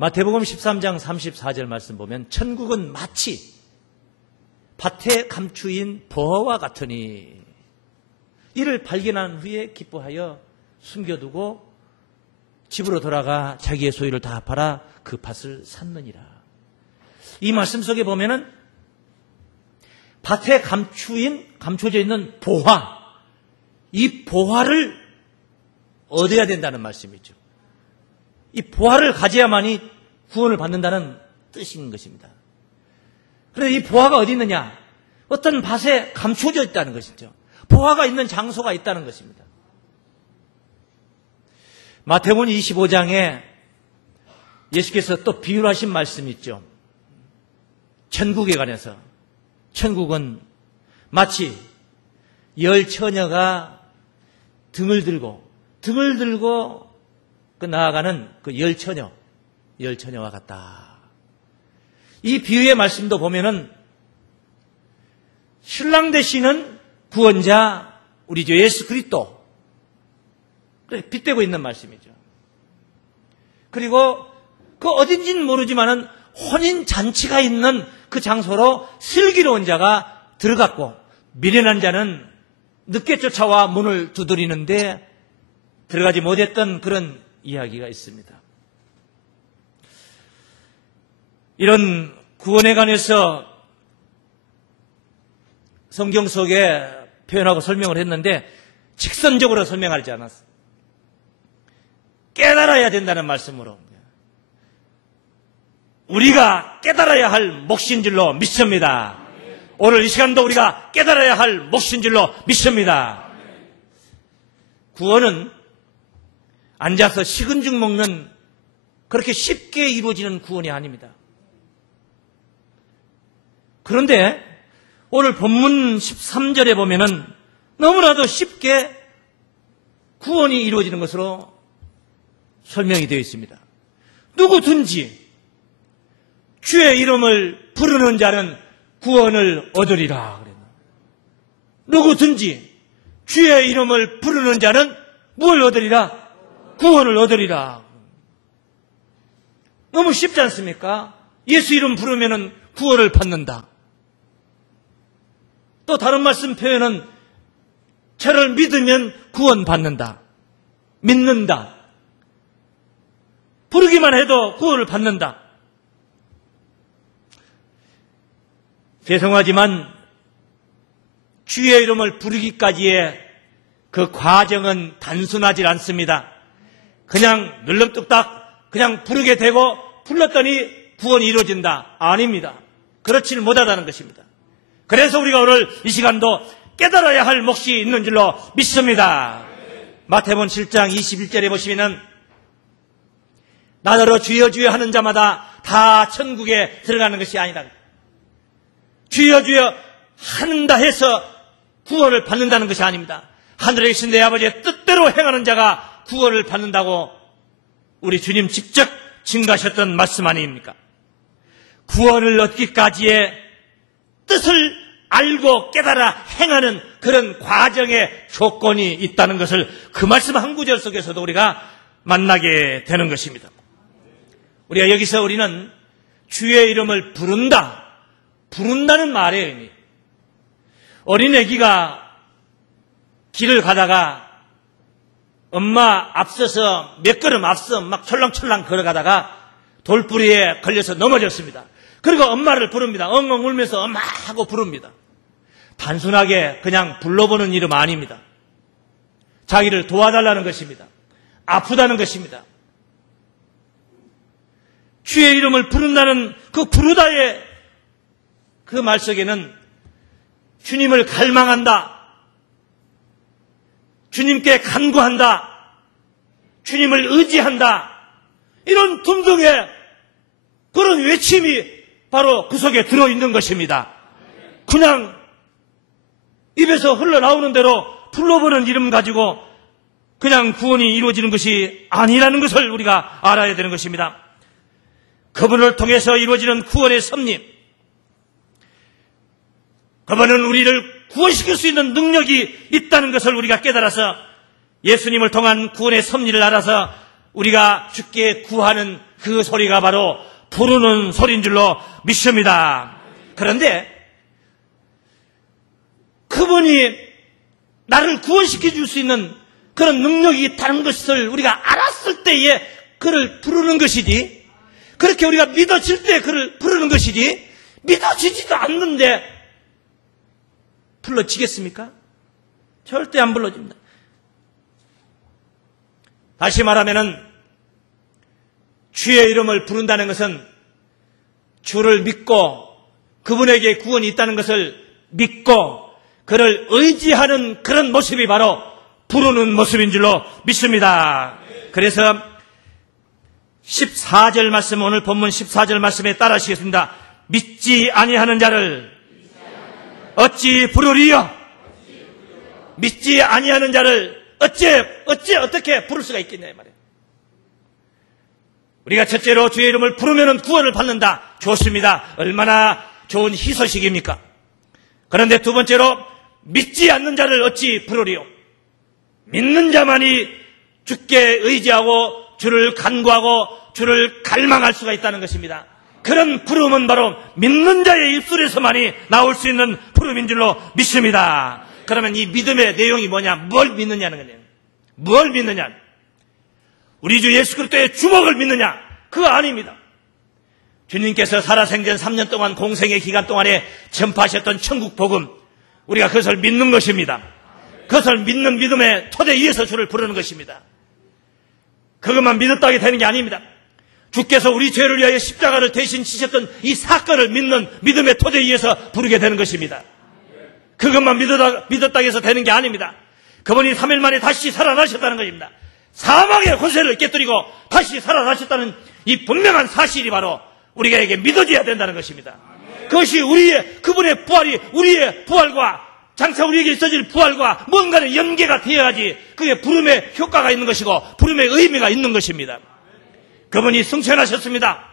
마태복음 13장 34절 말씀 보면 천국은 마치 밭에 감추인 보화와 같으니 이를 발견한 후에 기뻐하여 숨겨두고 집으로 돌아가 자기의 소유를 다 팔아 그 밭을 샀느니라. 이 말씀 속에 보면은 밭에 감춰져 있는 보화, 이 보화를 얻어야 된다는 말씀이죠. 이 보화를 가져야만이 구원을 받는다는 뜻인 것입니다. 그런데 이 보화가 어디 있느냐? 어떤 밭에 감춰져 있다는 것이죠. 보화가 있는 장소가 있다는 것입니다. 마태복음 25장에 예수께서 또 비유를 하신 말씀이 있죠. 천국에 관해서. 천국은 마치 열 처녀가 등을 들고 나아가는 그 열 처녀와 같다. 이 비유의 말씀도 보면은 신랑 되시는 구원자 우리 주 예수 그리스도 빗대고 있는 말씀이죠. 그리고 그 어딘지는 모르지만은 혼인 잔치가 있는 그 장소로 슬기로운 자가 들어갔고 미련한 자는 늦게 쫓아와 문을 두드리는데 들어가지 못했던 그런 이야기가 있습니다. 이런 구원에 관해서 성경 속에 표현하고 설명을 했는데 직선적으로 설명하지 않았어요. 깨달아야 된다는 말씀으로 우리가 깨달아야 할 몫인 줄로 믿습니다. 오늘 이 시간도 우리가 깨달아야 할 몫인 줄로 믿습니다. 구원은 앉아서 식은 죽 먹는 그렇게 쉽게 이루어지는 구원이 아닙니다. 그런데 오늘 본문 13절에 보면은 너무나도 쉽게 구원이 이루어지는 것으로 설명이 되어 있습니다. 누구든지 주의 이름을 부르는 자는 구원을 얻으리라. 누구든지 주의 이름을 부르는 자는 무엇을 얻으리라? 구원을 얻으리라. 너무 쉽지 않습니까? 예수 이름 부르면은 구원을 받는다. 또 다른 말씀 표현은 저를 믿으면 구원 받는다. 믿는다. 부르기만 해도 구원을 받는다. 죄송하지만 주의 이름을 부르기까지의 그 과정은 단순하지 않습니다. 그냥 늘름뚝딱 그냥 부르게 되고 불렀더니 구원이 이루어진다. 아닙니다. 그렇지는 못하다는 것입니다. 그래서 우리가 오늘 이 시간도 깨달아야 할 몫이 있는 줄로 믿습니다. 마태복음 7장 21절에 보시면은 나더러 주여 주여 하는 자마다 다 천국에 들어가는 것이 아니다. 주여 주여 한다 해서 구원을 받는다는 것이 아닙니다. 하늘에 계신 내 아버지의 뜻대로 행하는 자가 구원을 받는다고 우리 주님 직접 증거하셨던 말씀 아닙니까? 구원을 얻기까지의 뜻을 알고 깨달아 행하는 그런 과정의 조건이 있다는 것을 그 말씀 한 구절 속에서도 우리가 만나게 되는 것입니다. 우리가 여기서 우리는 주의 이름을 부른다는 말의 의미. 어린애기가 길을 가다가 엄마 앞서서 몇 걸음 앞서 막 철렁철렁 걸어가다가 돌부리에 걸려서 넘어졌습니다. 그리고 엄마를 부릅니다. 엉엉 울면서 엄마 하고 부릅니다. 단순하게 그냥 불러보는 이름 아닙니다. 자기를 도와달라는 것입니다. 아프다는 것입니다. 주의 이름을 부른다는 그 부르다의 그 말 속에는 주님을 갈망한다. 주님께 간구한다. 주님을 의지한다. 이런 둠둥의 그런 외침이 바로 그 속에 들어있는 것입니다. 그냥 입에서 흘러나오는 대로 불러보는 이름 가지고 그냥 구원이 이루어지는 것이 아니라는 것을 우리가 알아야 되는 것입니다. 그분을 통해서 이루어지는 구원의 섭리, 그분은 우리를 구원시킬 수 있는 능력이 있다는 것을 우리가 깨달아서 예수님을 통한 구원의 섭리를 알아서 우리가 주께 구하는 그 소리가 바로 부르는 소리인 줄로 믿습니다. 그런데 그분이 나를 구원시켜 줄 수 있는 그런 능력이 있다는 것을 우리가 알았을 때에 그를 부르는 것이지, 그렇게 우리가 믿어질 때 그를 부르는 것이지, 믿어지지도 않는데 불러지겠습니까? 절대 안 불러집니다. 다시 말하면은 주의 이름을 부른다는 것은 주를 믿고 그분에게 구원이 있다는 것을 믿고 그를 의지하는 그런 모습이 바로 부르는 모습인 줄로 믿습니다. 그래서 14절 말씀, 오늘 본문 14절 말씀에 따라하시겠습니다. 믿지 아니하는 자를 어찌 부르리요? 믿지 아니하는 자를 어떻게 부를 수가 있겠냐 말이에요. 우리가 첫째로 주의 이름을 부르면 구원을 받는다. 좋습니다. 얼마나 좋은 희소식입니까? 그런데 두 번째로 믿지 않는 자를 어찌 부르리요? 믿는 자만이 주께 의지하고 주를 간구하고 주를 갈망할 수가 있다는 것입니다. 그런 부름은 바로 믿는 자의 입술에서만이 나올 수 있는 부름인 줄로 믿습니다. 그러면 이 믿음의 내용이 뭐냐? 뭘 믿느냐는 거예요. 뭘 믿느냐? 우리 주 예수 그리스도의 주먹을 믿느냐? 그거 아닙니다. 주님께서 살아생전 3년 동안 공생의 기간 동안에 전파하셨던 천국 복음, 우리가 그것을 믿는 것입니다. 그것을 믿는 믿음의 토대 위에서 주를 부르는 것입니다. 그것만 믿었다고 되는 게 아닙니다. 주께서 우리 죄를 위하여 십자가를 대신 지셨던 이 사건을 믿는 믿음의 토대 위에서 부르게 되는 것입니다. 그것만 믿었다고 해서 되는 게 아닙니다. 그분이 3일 만에 다시 살아나셨다는 것입니다. 사망의 권세를 깨뜨리고 다시 살아나셨다는 이 분명한 사실이 바로 우리에게 믿어져야 된다는 것입니다. 그것이 그분의 부활이 우리의 부활과 장차 우리에게 있어질 부활과 뭔가의 연계가 되어야지 그게 부름의 효과가 있는 것이고 부름의 의미가 있는 것입니다. 그분이 승천하셨습니다.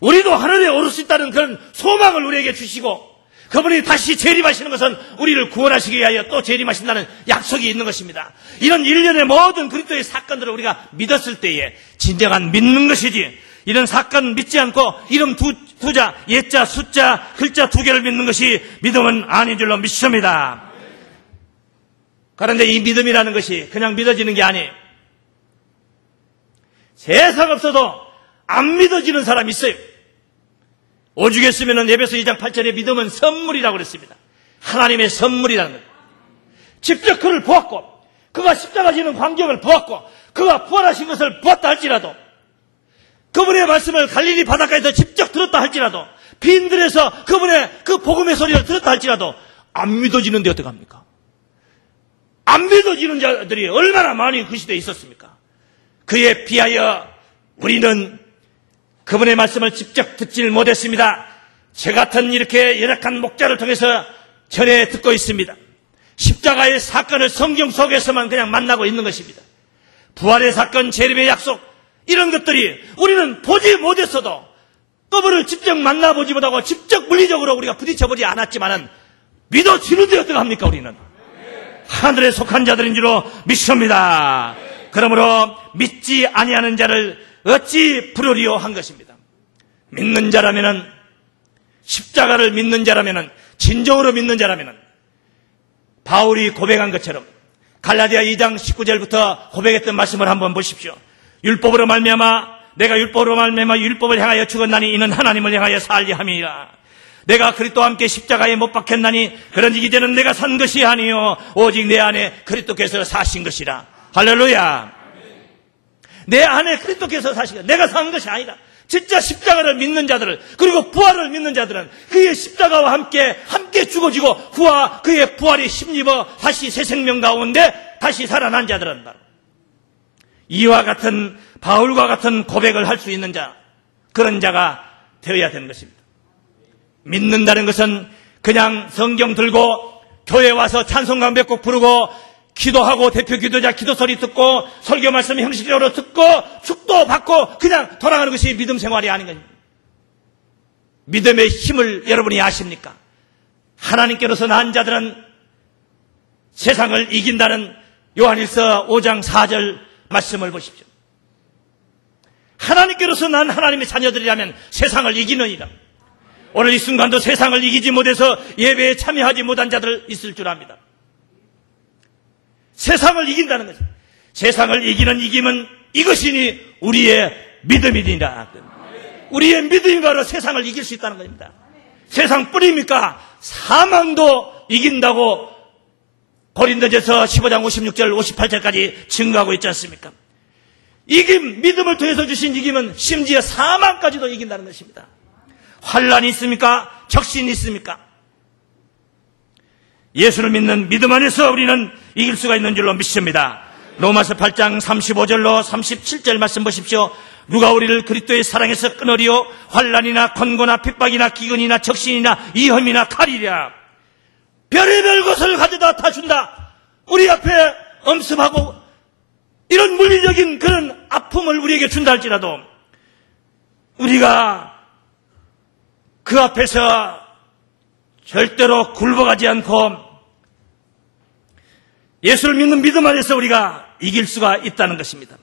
우리도 하늘에 오를 수 있다는 그런 소망을 우리에게 주시고 그분이 다시 재림하시는 것은 우리를 구원하시기 위하여 또 재림하신다는 약속이 있는 것입니다. 이런 일련의 모든 그리스도의 사건들을 우리가 믿었을 때에 진정한 믿는 것이지, 이런 사건 믿지 않고 이름 두자, 예자, 숫자, 글자 2개를 믿는 것이 믿음은 아닌 줄로 믿습니다. 그런데 이 믿음이라는 것이 그냥 믿어지는 게 아니에요. 세상 없어도 안 믿어지는 사람이 있어요. 오죽에 쓰면은 에베소 2장 8절에 믿음은 선물이라고 그랬습니다. 하나님의 선물이라는 거예요. 직접 그를 보았고 그가 십자가 지는 광경을 보았고 그가 부활하신 것을 보았다 할지라도, 그분의 말씀을 갈릴리 바닷가에서 직접 들었다 할지라도, 빈들에서 그분의 그 복음의 소리를 들었다 할지라도 안 믿어지는데 어떡합니까? 안 믿어지는 자들이 얼마나 많이 그 시대에 있었습니까? 그에 비하여 우리는 그분의 말씀을 직접 듣질 못했습니다. 저 같은 이렇게 열악한 목자를 통해서 전해 듣고 있습니다. 십자가의 사건을 성경 속에서만 그냥 만나고 있는 것입니다. 부활의 사건, 재림의 약속, 이런 것들이 우리는 보지 못했어도, 그분을 직접 만나보지 못하고 직접 물리적으로 우리가 부딪혀보지 않았지만은 믿어지는데 어떡합니까? 우리는 하늘에 속한 자들인 줄로 믿습니다. 그러므로 믿지 아니하는 자를 어찌 부르리요 한 것입니다. 믿는 자라면은, 십자가를 믿는 자라면은, 진정으로 믿는 자라면은 바울이 고백한 것처럼 갈라디아 2장 19절부터 고백했던 말씀을 한번 보십시오. 율법으로 말미암아 내가 율법으로 말미암아 율법을 향하여 죽었나니 이는 하나님을 향하여 살게 함이라. 내가 그리스도와 함께 십자가에 못 박혔나니 그런즉 이제는 내가 산 것이 아니요 오직 내 안에 그리스도께서 사신 것이라. 할렐루야. 내 안에 그리스도께서 사신 것, 내가 산 것이 아니다. 진짜 십자가를 믿는 자들을, 그리고 부활을 믿는 자들은 그의 십자가와 함께 죽어지고 그의 부활에 힘입어 다시 새 생명 가운데 다시 살아난 자들은 바로 이와 같은 바울과 같은 고백을 할 수 있는 자, 그런 자가 되어야 되는 것입니다. 믿는다는 것은 그냥 성경 들고 교회 와서 찬송가 몇 곡 부르고 기도하고 대표 기도자 기도소리 듣고 설교 말씀 형식적으로 듣고 축도 받고 그냥 돌아가는 것이 믿음 생활이 아닌 겁니다. 믿음의 힘을 여러분이 아십니까? 하나님께로서 난 자들은 세상을 이긴다는 요한일서 5장 4절 말씀을 보십시오. 하나님께로서 난 하나님의 자녀들이라면 세상을 이기느니라. 오늘 이 순간도 세상을 이기지 못해서 예배에 참여하지 못한 자들 있을 줄 압니다. 세상을 이긴다는 거죠. 세상을 이기는 이김은 이것이니 우리의 믿음이니라. 우리의 믿음이가로 세상을 이길 수 있다는 겁니다. 세상 뿐입니까? 사망도 이긴다고 고린도전서 15장 56절 58절까지 증거하고 있지 않습니까? 이김, 믿음을 통해서 주신 이김은 심지어 사망까지도 이긴다는 것입니다. 환난이 있습니까? 적신이 있습니까? 예수를 믿는 믿음 안에서 우리는 이길 수가 있는 줄로 믿습니다. 로마서 8장 35절로 37절 말씀 보십시오. 누가 우리를 그리스도의 사랑에서 끊으리요? 환난이나 권고나 핍박이나 기근이나 적신이나 위험이나 칼이랴. 별의별 것을 가져다 다 준다. 우리 앞에 엄습하고 이런 물리적인 그런 아픔을 우리에게 준다 할지라도 우리가 그 앞에서 절대로 굴복하지 않고 예수를 믿는 믿음 안에서 우리가 이길 수가 있다는 것입니다.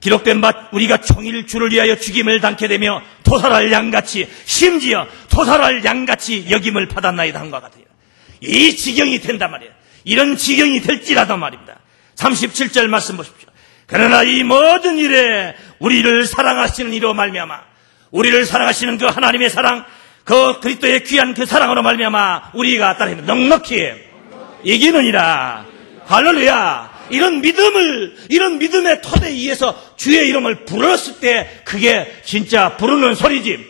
기록된 바 우리가 종일 주를 위하여 죽임을 당케 되며 토살할 양같이 심지어 토살할 양같이 여김을 받았나이다 한 것 같아요. 이 지경이 된단 말이에요. 이런 지경이 될지라도 말입니다. 37절 말씀 보십시오. 그러나 이 모든 일에 우리를 사랑하시는 이로 말미암아 우리를 사랑하시는 그 하나님의 사랑 그 그리스도의 귀한 그 사랑으로 말미암아 우리가 따르면 넉넉히 이기느니라. 할렐루야. 이런 믿음의 토대에 의해서 주의 이름을 부르었을 때 그게 진짜 부르는 소리지.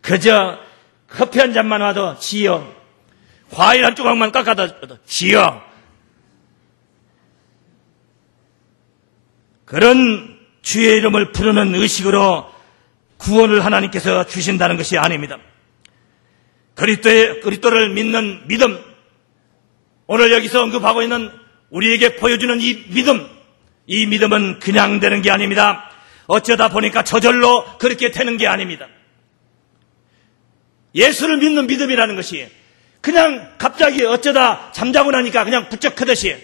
그저 커피 한 잔만 와도 지어, 과일 한 조각만 깎아도 지어. 그런 주의 이름을 부르는 의식으로 구원을 하나님께서 주신다는 것이 아닙니다. 그리스도를 믿는 믿음, 오늘 여기서 언급하고 있는 우리에게 보여주는 이 믿음은 그냥 되는 게 아닙니다. 어쩌다 보니까 저절로 그렇게 되는 게 아닙니다. 예수를 믿는 믿음이라는 것이 그냥 갑자기 어쩌다 잠자고 나니까 그냥 부쩍 크듯이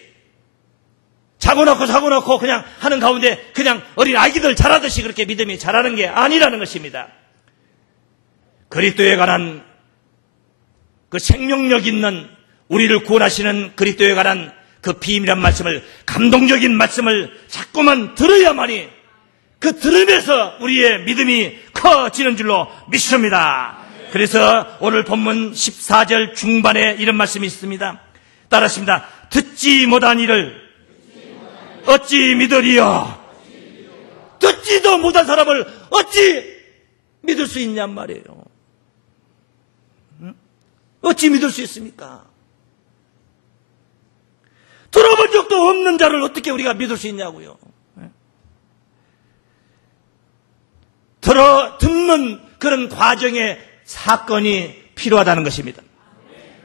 자고 낳고 그냥 하는 가운데 그냥 어린 아기들 자라듯이 그렇게 믿음이 자라는 게 아니라는 것입니다. 그리스도에 관한 그 생명력 있는 우리를 구원하시는 그리스도에 관한 그 비밀한 말씀을, 감동적인 말씀을 자꾸만 들어야만이 그 들음에서 우리의 믿음이 커지는 줄로 믿습니다. 그래서 오늘 본문 14절 중반에 이런 말씀이 있습니다. 따라하십니다. 듣지 못한 이를 어찌 믿으리요? 듣지도 못한 사람을 어찌 믿을 수 있냔 말이에요. 어찌 믿을 수 있습니까? 들어본 적도 없는 자를 어떻게 우리가 믿을 수 있냐고요. 듣는 그런 과정의 사건이 필요하다는 것입니다.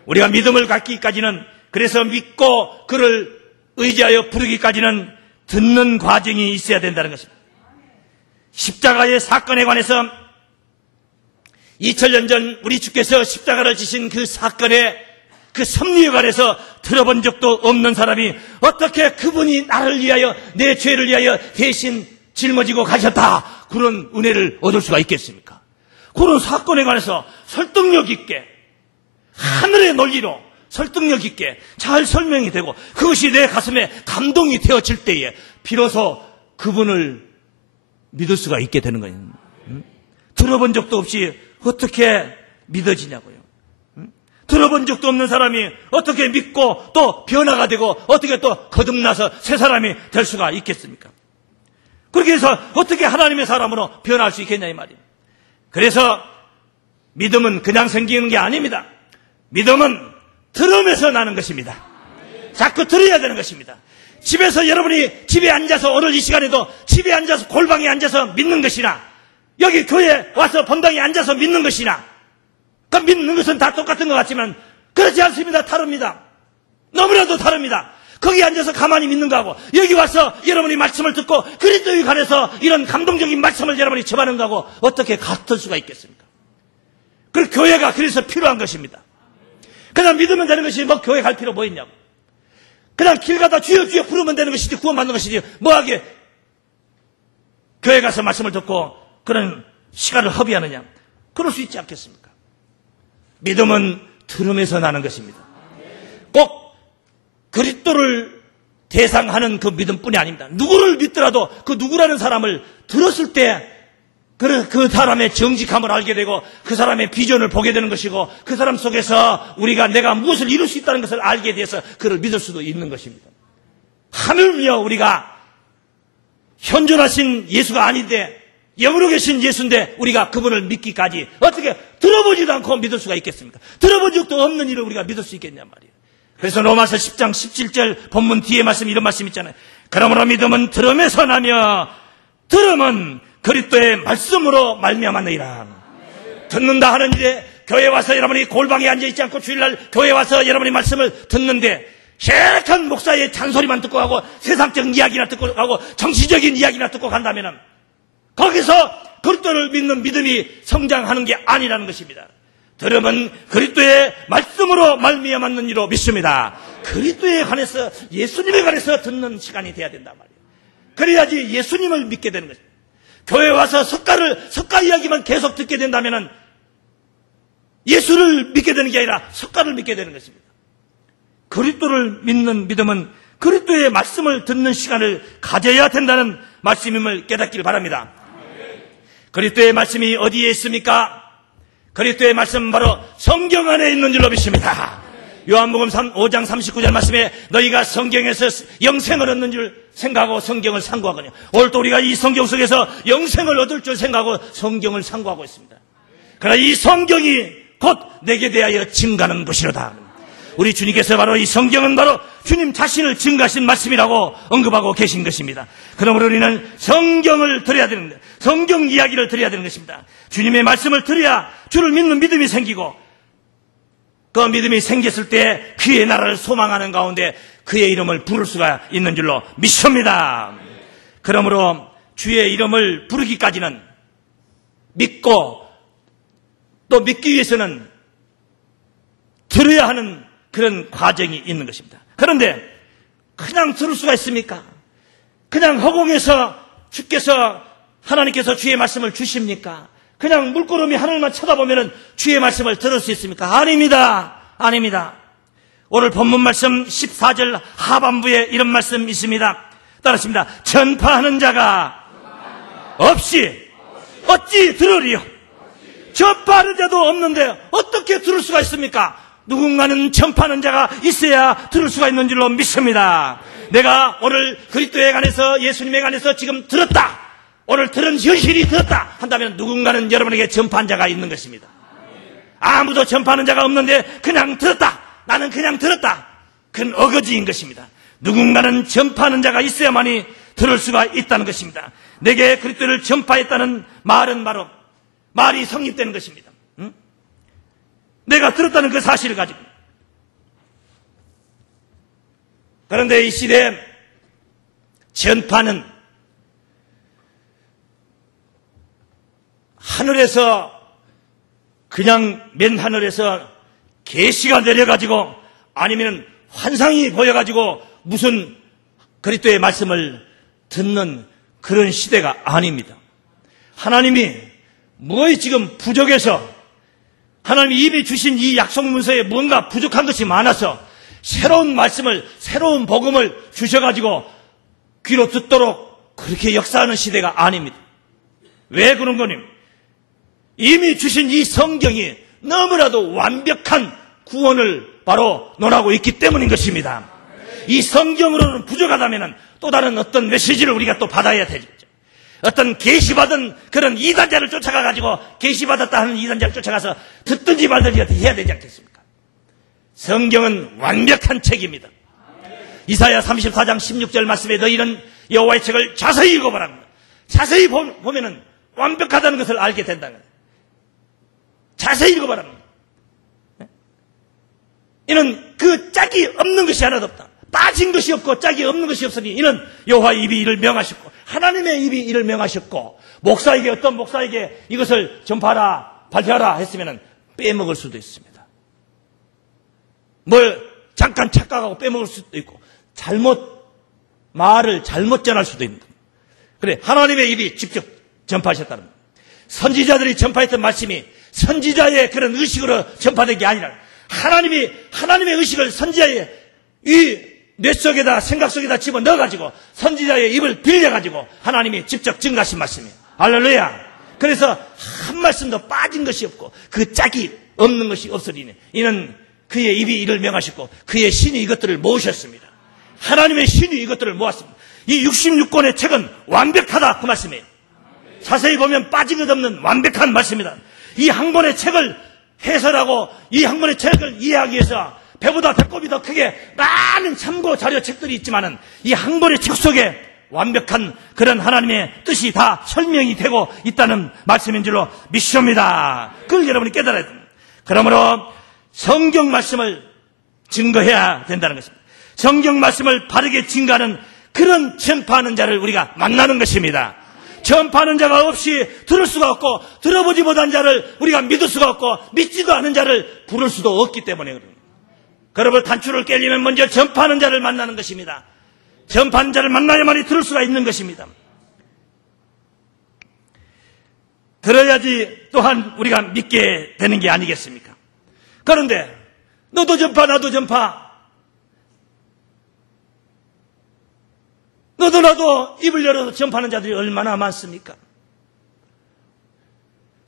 우리가 믿음을 갖기까지는, 그래서 믿고 그를 의지하여 부르기까지는 듣는 과정이 있어야 된다는 것입니다. 십자가의 사건에 관해서 2000년 전 우리 주께서 십자가를 지신 그 사건의 그 섭리에 관해서 들어본 적도 없는 사람이 어떻게 그분이 나를 위하여, 내 죄를 위하여 대신 짊어지고 가셨다, 그런 은혜를 얻을 수가 있겠습니까? 그런 사건에 관해서 설득력 있게, 하늘의 논리로 설득력 있게 잘 설명이 되고 그것이 내 가슴에 감동이 되어질 때에 비로소 그분을 믿을 수가 있게 되는 거예요. 들어본 적도 없이 어떻게 믿어지냐고요. 들어본 적도 없는 사람이 어떻게 믿고 또 변화가 되고 어떻게 또 거듭나서 새 사람이 될 수가 있겠습니까? 그렇게 해서 어떻게 하나님의 사람으로 변화할 수 있겠냐 이 말이에요. 그래서 믿음은 그냥 생기는 게 아닙니다. 믿음은 들으면서 나는 것입니다. 자꾸 들어야 되는 것입니다. 집에서 여러분이 집에 앉아서, 오늘 이 시간에도 집에 앉아서 골방에 앉아서 믿는 것이나 여기 교회에 와서 본당에 앉아서 믿는 것이나, 그 믿는 것은 다 똑같은 것 같지만 그렇지 않습니다. 다릅니다. 너무나도 다릅니다. 거기 앉아서 가만히 믿는 거하고 여기 와서 여러분이 말씀을 듣고 그리스도에 관해서 이런 감동적인 말씀을 여러분이 접하는 거하고 어떻게 같을 수가 있겠습니까? 그리고 교회가 그래서 필요한 것입니다. 그냥 믿으면 되는 것이지 뭐 교회 갈 필요 뭐 있냐고. 그냥 길 가다 주여 주여 부르면 되는 것이지, 구원받는 것이지 뭐하게 교회 가서 말씀을 듣고 그런 시간을 허비하느냐? 그럴 수 있지 않겠습니까? 믿음은 들음에서 나는 것입니다. 꼭 그리스도를 대상하는 그 믿음뿐이 아닙니다. 누구를 믿더라도 그 누구라는 사람을 들었을 때 그 사람의 정직함을 알게 되고 그 사람의 비전을 보게 되는 것이고 그 사람 속에서 내가 무엇을 이룰 수 있다는 것을 알게 돼서 그를 믿을 수도 있는 것입니다. 하물며 우리가 현존하신 예수가 아닌데 영으로 계신 예수인데 우리가 그분을 믿기까지 어떻게 들어보지도 않고 믿을 수가 있겠습니까? 들어본 적도 없는 일을 우리가 믿을 수 있겠냔 말이에요. 그래서 로마서 10장 17절 본문 뒤에 말씀 이런 말씀 있잖아요. 그러므로 믿음은 들음에서 나며 들음은 그리스도의 말씀으로 말미암았느니라. 듣는다 하는 일에 교회 와서 여러분이 골방에 앉아있지 않고 주일날 교회 와서 여러분이 말씀을 듣는데 시작한 목사의 잔소리만 듣고 가고 세상적인 이야기나 듣고 가고 정치적인 이야기나 듣고 간다면 거기서 그리스도를 믿는 믿음이 성장하는 게 아니라는 것입니다. 들음은 그리스도의 말씀으로 말미암았는 이로 믿습니다. 그리스도에 관해서 예수님에 관해서 듣는 시간이 돼야 된단 말이에요. 그래야지 예수님을 믿게 되는 것입니다. 교회 와서 석가 이야기만 계속 듣게 된다면 예수를 믿게 되는 게 아니라 석가를 믿게 되는 것입니다. 그리스도를 믿는 믿음은 그리스도의 말씀을 듣는 시간을 가져야 된다는 말씀임을 깨닫기를 바랍니다. 그리스도의 말씀이 어디에 있습니까? 그리스도의 말씀은 바로 성경 안에 있는 줄로 믿습니다. 요한복음 5장 39절 말씀에 너희가 성경에서 영생을 얻는 줄 생각하고 성경을 상고하거냐. 오늘도 우리가 이 성경 속에서 영생을 얻을 줄 생각하고 성경을 상고하고 있습니다. 그러나 이 성경이 곧 내게 대하여 증가하는 것이로다. 우리 주님께서 바로 이 성경은 바로 주님 자신을 증가하신 말씀이라고 언급하고 계신 것입니다. 그러므로 우리는 성경을 들어야 되는데 성경 이야기를 들어야 되는 것입니다. 주님의 말씀을 들어야 주를 믿는 믿음이 생기고 그 믿음이 생겼을 때 그의 나라를 소망하는 가운데 그의 이름을 부를 수가 있는 줄로 믿습니다. 그러므로 주의 이름을 부르기까지는 믿고 또 믿기 위해서는 들어야 하는 그런 과정이 있는 것입니다. 그런데 그냥 들을 수가 있습니까? 그냥 허공에서 주께서 하나님께서 주의 말씀을 주십니까? 그냥 물구름이 하늘만 쳐다보면 주의 말씀을 들을 수 있습니까? 아닙니다. 아닙니다. 오늘 본문 말씀 14절 하반부에 이런 말씀 있습니다. 따르십니다. 전파하는 자가 없이 어찌 들으리요? 전파하는 자도 없는데 어떻게 들을 수가 있습니까? 누군가는 전파하는 자가 있어야 들을 수가 있는 줄로 믿습니다. 내가 오늘 그리스도에 관해서 예수님에 관해서 지금 들었다. 오늘 들은 현실이 들었다 한다면 누군가는 여러분에게 전파한 자가 있는 것입니다. 아무도 전파하는 자가 없는데 그냥 들었다. 나는 그냥 들었다. 그건 어거지인 것입니다. 누군가는 전파하는 자가 있어야만이 들을 수가 있다는 것입니다. 내게 그리스도를 전파했다는 말은 바로 말이 성립되는 것입니다. 내가 들었다는 그 사실을 가지고. 그런데 이 시대에 전파는 하늘에서 그냥 맨 하늘에서 계시가 내려가지고 아니면 환상이 보여가지고 무슨 그리스도의 말씀을 듣는 그런 시대가 아닙니다. 하나님이 뭐에 지금 부족해서 하나님이 이미 주신 이 약속 문서에 뭔가 부족한 것이 많아서 새로운 말씀을 새로운 복음을 주셔가지고 귀로 듣도록 그렇게 역사하는 시대가 아닙니다. 왜 그런 거니? 이미 주신 이 성경이 너무나도 완벽한 구원을 바로 논하고 있기 때문인 것입니다. 이 성경으로는 부족하다면 또 다른 어떤 메시지를 우리가 또 받아야 되죠. 어떤 계시받은 그런 이단자를 쫓아가가지고 계시받았다 하는 이단자를 쫓아가서 듣든지 말든지 해야 되지 않겠습니까? 성경은 완벽한 책입니다. 이사야 34장 16절 말씀에 너희는 여호와의 책을 자세히 읽어보라. 자세히 보면은 완벽하다는 것을 알게 된다는 거예요. 자세히 읽어봐라. 이는 그 짝이 없는 것이 하나도 없다. 빠진 것이 없고 짝이 없는 것이 없으니 이는 여호와의 입이 이를 명하셨고 하나님의 입이 이를 명하셨고 목사에게 어떤 목사에게 이것을 전파하라 발표하라 했으면 빼먹을 수도 있습니다. 뭘 잠깐 착각하고 빼먹을 수도 있고 말을 잘못 전할 수도 있는 겁니다. 그래, 하나님의 입이 직접 전파하셨다는 거예요. 선지자들이 전파했던 말씀이 선지자의 그런 의식으로 전파된 게 아니라 하나님의 의식을 선지자의 이 뇌 속에다 생각 속에다 집어넣어가지고 선지자의 입을 빌려가지고 하나님이 직접 증가하신 말씀이에요. 할렐루야. 그래서 한 말씀도 빠진 것이 없고 그 짝이 없는 것이 없으리니 이는 그의 입이 이를 명하셨고 그의 신이 이것들을 모으셨습니다. 하나님의 신이 이것들을 모았습니다. 이 66권의 책은 완벽하다 그 말씀이에요. 자세히 보면 빠진 것 없는 완벽한 말씀이다. 이 한 권의 책을 해설하고 이 한 권의 책을 이해하기 위해서 배보다 배꼽이 더 크게 많은 참고 자료 책들이 있지만은 이 한 권의 책 속에 완벽한 그런 하나님의 뜻이 다 설명이 되고 있다는 말씀인 줄로 믿습니다. 그걸 여러분이 깨달아야 됩니다. 그러므로 성경 말씀을 증거해야 된다는 것입니다. 성경 말씀을 바르게 증거하는 그런 전파하는 자를 우리가 만나는 것입니다. 전파하는 자가 없이 들을 수가 없고 들어보지 못한 자를 우리가 믿을 수가 없고 믿지도 않은 자를 부를 수도 없기 때문에 그럽니다. 그러므로 단추를 깨려면 먼저 전파하는 자를 만나는 것입니다. 전파하는 자를 만나야만이 들을 수가 있는 것입니다. 들어야지 또한 우리가 믿게 되는 게 아니겠습니까? 그런데 너도 전파 나도 전파 너도 나도 입을 열어서 전파하는 자들이 얼마나 많습니까?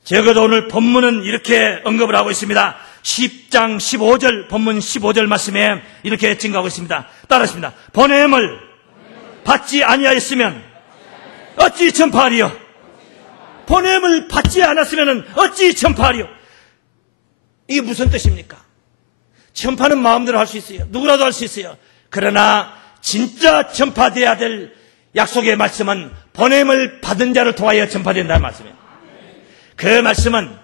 적어도 오늘 본문은 이렇게 언급을 하고 있습니다. 10장 15절 본문 15절 말씀에 이렇게 증거하고 있습니다. 따라하십니다. 보냄을 받지 아니하였으면 어찌 전파하리요? 보냄을 받지 않았으면 어찌 전파하리요? 이게 무슨 뜻입니까? 전파는 마음대로 할 수 있어요. 누구라도 할 수 있어요. 그러나 진짜 전파돼야 될 약속의 말씀은 보냄을 받은 자를 통하여 전파된다는 말씀이에요. 그 말씀은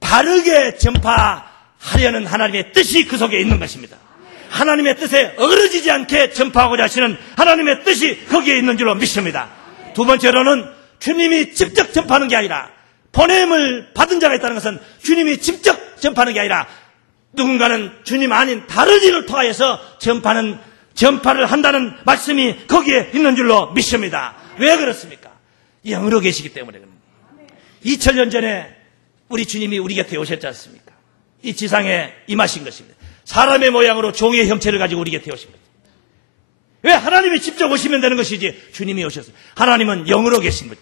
바르게 전파하려는 하나님의 뜻이 그 속에 있는 것입니다. 하나님의 뜻에 어그러지지 않게 전파하고자 하시는 하나님의 뜻이 거기에 있는 줄로 믿습니다. 두 번째로는 주님이 직접 전파하는 게 아니라 보냄을 받은 자가 있다는 것은 주님이 직접 전파하는 게 아니라 누군가는 주님 아닌 다른 일을 통하여서 전파를 한다는 말씀이 거기에 있는 줄로 믿습니다. 왜 그렇습니까? 영으로 계시기 때문에 그럽니다. 2000년 전에 우리 주님이 우리 곁에 오셨지 않습니까? 이 지상에 임하신 것입니다. 사람의 모양으로 종의 형체를 가지고 우리 곁에 오신 것입니다. 왜? 하나님이 직접 오시면 되는 것이지 주님이 오셨어요. 하나님은 영으로 계신 거죠.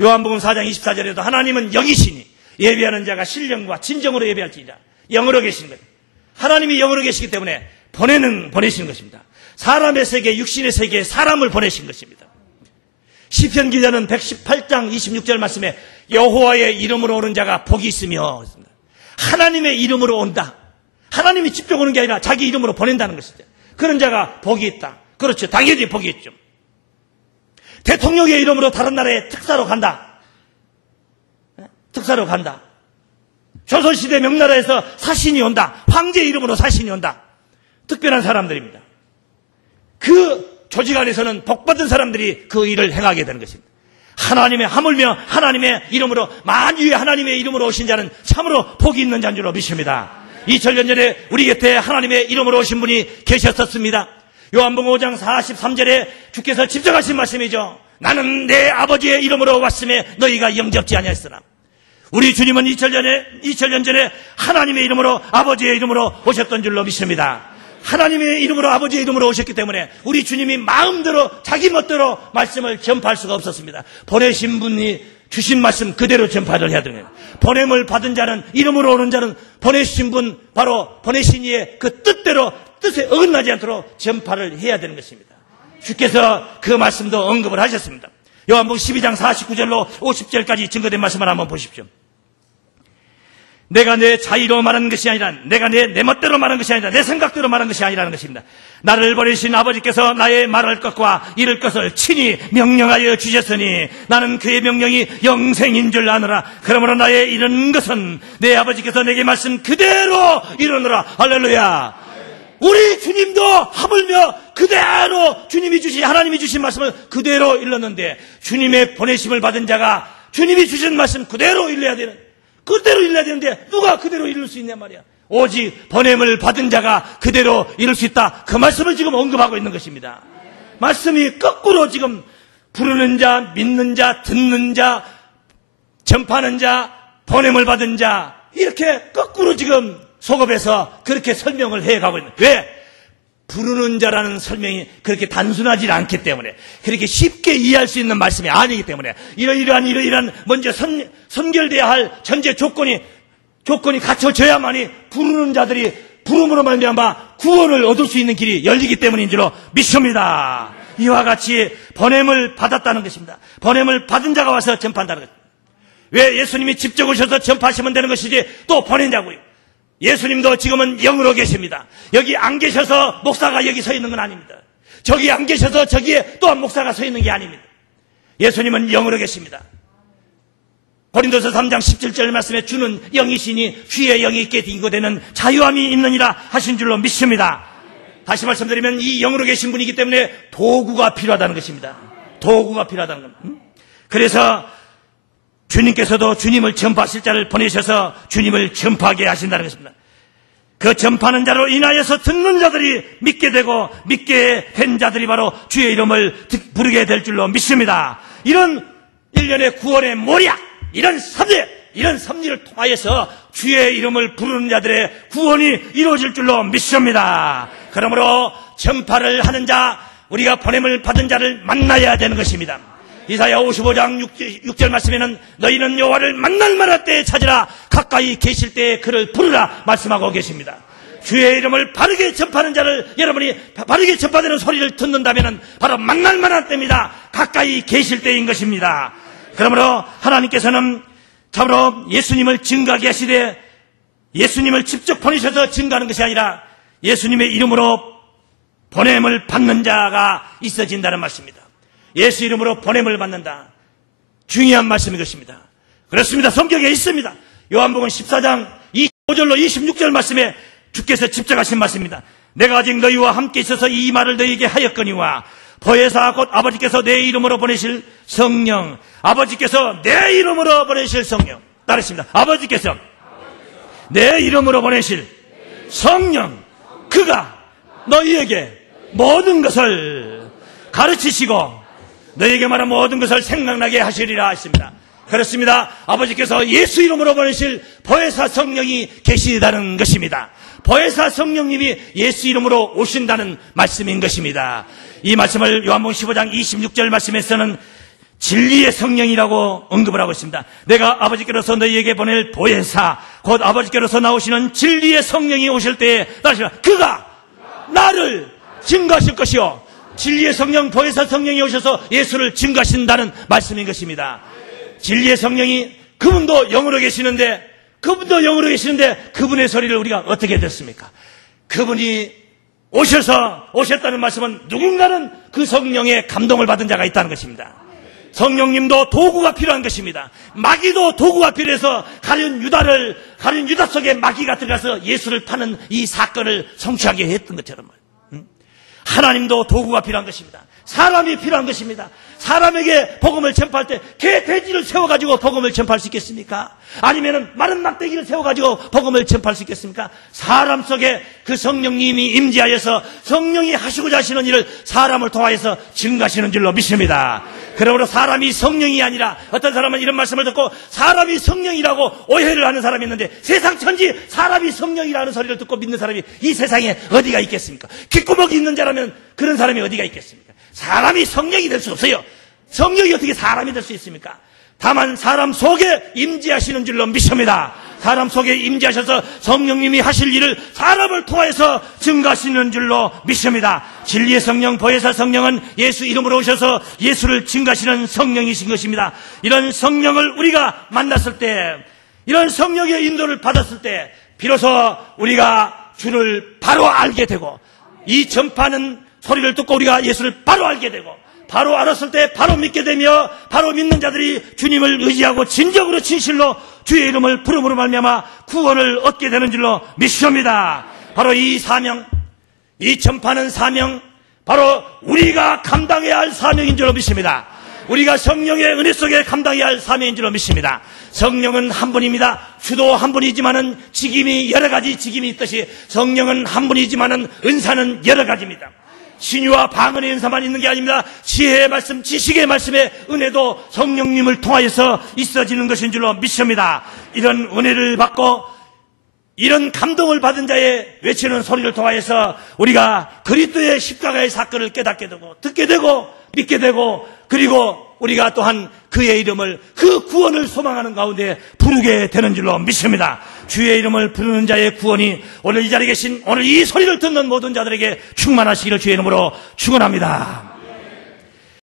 요한복음 4장 24절에도 하나님은 영이시니 예배하는 자가 신령과 진정으로 예배할지니라. 영으로 계신 거예요. 하나님이 영으로 계시기 때문에 보내시는 것입니다. 사람의 세계, 육신의 세계에 사람을 보내신 것입니다. 시편 기자는 118장 26절 말씀에 여호와의 이름으로 오는 자가 복이 있으며 하나님의 이름으로 온다. 하나님이 직접 오는 게 아니라 자기 이름으로 보낸다는 것이죠. 그런 자가 복이 있다. 그렇죠. 당연히 복이 있죠. 대통령의 이름으로 다른 나라에 특사로 간다. 특사로 간다. 조선시대 명나라에서 사신이 온다. 황제 이름으로 사신이 온다. 특별한 사람들입니다. 그 조직 안에서는 복받은 사람들이 그 일을 행하게 되는 것입니다. 하물며 하나님의 이름으로 만유의 하나님의 이름으로 오신 자는 참으로 복이 있는 자인 줄로 믿습니다. 2000년 전에 우리 곁에 하나님의 이름으로 오신 분이 계셨었습니다. 요한복음 5장 43절에 주께서 집정하신 말씀이죠. 나는 내 아버지의 이름으로 왔음에 너희가 영접지 아니하였으나 우리 주님은 2000년 전에 하나님의 이름으로 아버지의 이름으로 오셨던 줄로 믿습니다. 하나님의 이름으로 아버지의 이름으로 오셨기 때문에 우리 주님이 마음대로 자기 멋대로 말씀을 전파할 수가 없었습니다. 보내신 분이 주신 말씀 그대로 전파를 해야 됩니다. 보냄을 받은 자는 이름으로 오는 자는 보내신 분 바로 보내신 이의 그 뜻대로 뜻에 어긋나지 않도록 전파를 해야 되는 것입니다. 주께서 그 말씀도 언급을 하셨습니다. 요한복음 12장 49절로 50절까지 증거된 말씀을 한번 보십시오. 내가 내 자의로 말하는 것이 아니라 내가 내 멋대로 말하는 것이 아니라 내 생각대로 말하는 것이 아니라는 것입니다. 나를 보내신 아버지께서 나의 말할 것과 이룰 것을 친히 명령하여 주셨으니 나는 그의 명령이 영생인 줄 아노라. 그러므로 나의 이런 것은 내 아버지께서 내게 말씀 그대로 이루노라. 할렐루야. 우리 주님도 하물며 그대로 하나님이 주신 말씀을 그대로 일렀는데 주님의 보내심을 받은 자가 주님이 주신 말씀 그대로 일러야 되는데 누가 그대로 이룰 수 있냐 말이야. 오직 보냄을 받은 자가 그대로 이룰 수 있다. 그 말씀을 지금 언급하고 있는 것입니다. 말씀이 거꾸로 지금 부르는 자, 믿는 자, 듣는 자, 전파하는 자, 보냄을 받은 자, 이렇게 거꾸로 지금 소급해서 그렇게 설명을 해가고 있는. 왜? 부르는 자라는 설명이 그렇게 단순하지 않기 때문에, 그렇게 쉽게 이해할 수 있는 말씀이 아니기 때문에, 이러이러한 먼저 선결돼야 할 전제 조건이 갖춰져야만이 부르는 자들이 부름으로 말미암아 구원을 얻을 수 있는 길이 열리기 때문인 줄로 믿습니다. 이와 같이 보냄을 받았다는 것입니다. 보냄을 받은 자가 와서 전파한다는 것입니다. 왜? 예수님이 직접 오셔서 전파하시면 되는 것이지 또 보낸 자고요. 예수님도 지금은 영으로 계십니다. 여기 안 계셔서 목사가 여기 서 있는 건 아닙니다. 저기 안 계셔서 저기에 또한 목사가 서 있는 게 아닙니다. 예수님은 영으로 계십니다. 고린도서 3장 17절 말씀에 주는 영이시니 주의 영이 있게 인고되는 자유함이 있느니라 하신 줄로 믿습니다. 다시 말씀드리면 이 영으로 계신 분이기 때문에 도구가 필요하다는 것입니다. 도구가 필요하다는 겁니다. 그래서 주님께서도 주님을 전파하실 자를 보내셔서 주님을 전파하게 하신다는 것입니다. 그 전파하는 자로 인하여서 듣는 자들이 믿게 되고 믿게 된 자들이 바로 주의 이름을 부르게 될 줄로 믿습니다. 이런 일련의 구원의 모략, 이런 섭리를 통하여서 주의 이름을 부르는 자들의 구원이 이루어질 줄로 믿습니다. 그러므로 전파를 하는 자, 우리가 보냄을 받은 자를 만나야 되는 것입니다. 이사야 55장 6절 말씀에는 너희는 여호와를 만날 만할 때에 찾으라, 가까이 계실 때에 그를 부르라 말씀하고 계십니다. 주의 이름을 바르게 전파하는 자를 여러분이 바르게 전파되는 소리를 듣는다면 바로 만날 만할 때입니다. 가까이 계실 때인 것입니다. 그러므로 하나님께서는 참으로 예수님을 증거하게 하시되, 예수님을 직접 보내셔서 증거하는 것이 아니라 예수님의 이름으로 보냄을 받는 자가 있어진다는 말씀입니다. 예수 이름으로 보냄을 받는다. 중요한 말씀인 것입니다. 그렇습니다. 성경에 있습니다. 요한복음 14장 25절로 26절 말씀에 주께서 집적하신 말씀입니다. 내가 아직 너희와 함께 있어서 이 말을 너희에게 하였거니와 보혜사 곧 아버지께서 내 이름으로 보내실 성령, 아버지께서 내 이름으로 보내실 성령, 따르십니다. 아버지께서 내 이름으로 보내실 성령, 그가 너희에게 모든 것을 가르치시고 너희에게 말한 모든 것을 생각나게 하시리라 했습니다. 그렇습니다. 아버지께서 예수 이름으로 보내실 보혜사 성령이 계시다는 것입니다. 보혜사 성령님이 예수 이름으로 오신다는 말씀인 것입니다. 이 말씀을 요한복음 15장 26절 말씀에서는 진리의 성령이라고 언급을 하고 있습니다. 내가 아버지께로서 너희에게 보낼 보혜사, 곧 아버지께로서 나오시는 진리의 성령이 오실 때에 그가 나를 증거하실 것이요, 진리의 성령, 보혜사 성령이 오셔서 예수를 증거하신다는 말씀인 것입니다. 진리의 성령이 그분도 영으로 계시는데 그분의 소리를 우리가 어떻게 듣습니까? 그분이 오셨다는 말씀은 누군가는 그 성령의 감동을 받은 자가 있다는 것입니다. 성령님도 도구가 필요한 것입니다. 마귀도 도구가 필요해서 가룟 유다 속에 마귀가 들어가서 예수를 파는 이 사건을 성취하게 했던 것처럼 하나님도 도구가 필요한 것입니다. 사람이 필요한 것입니다. 사람에게 복음을 전파할 때 개, 돼지를 세워가지고 복음을 전파할 수 있겠습니까? 아니면 마른 막대기를 세워가지고 복음을 전파할 수 있겠습니까? 사람 속에 그 성령님이 임재하여서 성령이 하시고자 하시는 일을 사람을 통하여서 증거하시는 줄로 믿습니다. 그러므로 사람이 성령이 아니라, 어떤 사람은 이런 말씀을 듣고 사람이 성령이라고 오해를 하는 사람이 있는데, 세상 천지 사람이 성령이라는 소리를 듣고 믿는 사람이 이 세상에 어디가 있겠습니까? 귓구멍이 있는 자라면 그런 사람이 어디가 있겠습니까? 사람이 성령이 될 수 없어요. 성령이 어떻게 사람이 될 수 있습니까? 다만 사람 속에 임재하시는 줄로 믿습니다. 사람 속에 임재하셔서 성령님이 하실 일을 사람을 통해서 증거하시는 줄로 믿습니다. 진리의 성령, 보혜사 성령은 예수 이름으로 오셔서 예수를 증거하시는 성령이신 것입니다. 이런 성령을 우리가 만났을 때, 이런 성령의 인도를 받았을 때 비로소 우리가 주를 바로 알게 되고, 이 전파하는 소리를 듣고 우리가 예수를 바로 알게 되고, 바로 알았을 때 바로 믿게 되며, 바로 믿는 자들이 주님을 의지하고 진정으로 진실로 주의 이름을 부름으로 말미암아 구원을 얻게 되는 줄로 믿습니다. 바로 이 사명, 이 전파하는 사명, 바로 우리가 감당해야 할 사명인 줄로 믿습니다. 우리가 성령의 은혜 속에 감당해야 할 사명인 줄로 믿습니다. 성령은 한 분입니다. 주도 한 분이지만은 직임이 여러 가지 직임이 있듯이 성령은 한 분이지만은 은사는 여러 가지입니다. 신유와 방언의 은사만 있는 게 아닙니다. 지혜의 말씀, 지식의 말씀의 은혜도 성령님을 통하여서 있어지는 것인 줄로 믿습니다. 이런 은혜를 받고 이런 감동을 받은 자의 외치는 소리를 통하여서 우리가 그리스도의 십자가의 사건을 깨닫게 되고 듣게 되고 믿게 되고, 그리고 우리가 또한 그의 이름을, 그 구원을 소망하는 가운데 부르게 되는 줄로 믿습니다. 주의 이름을 부르는 자의 구원이 오늘 이 자리에 계신, 오늘 이 소리를 듣는 모든 자들에게 충만하시기를 주의 이름으로 축원합니다.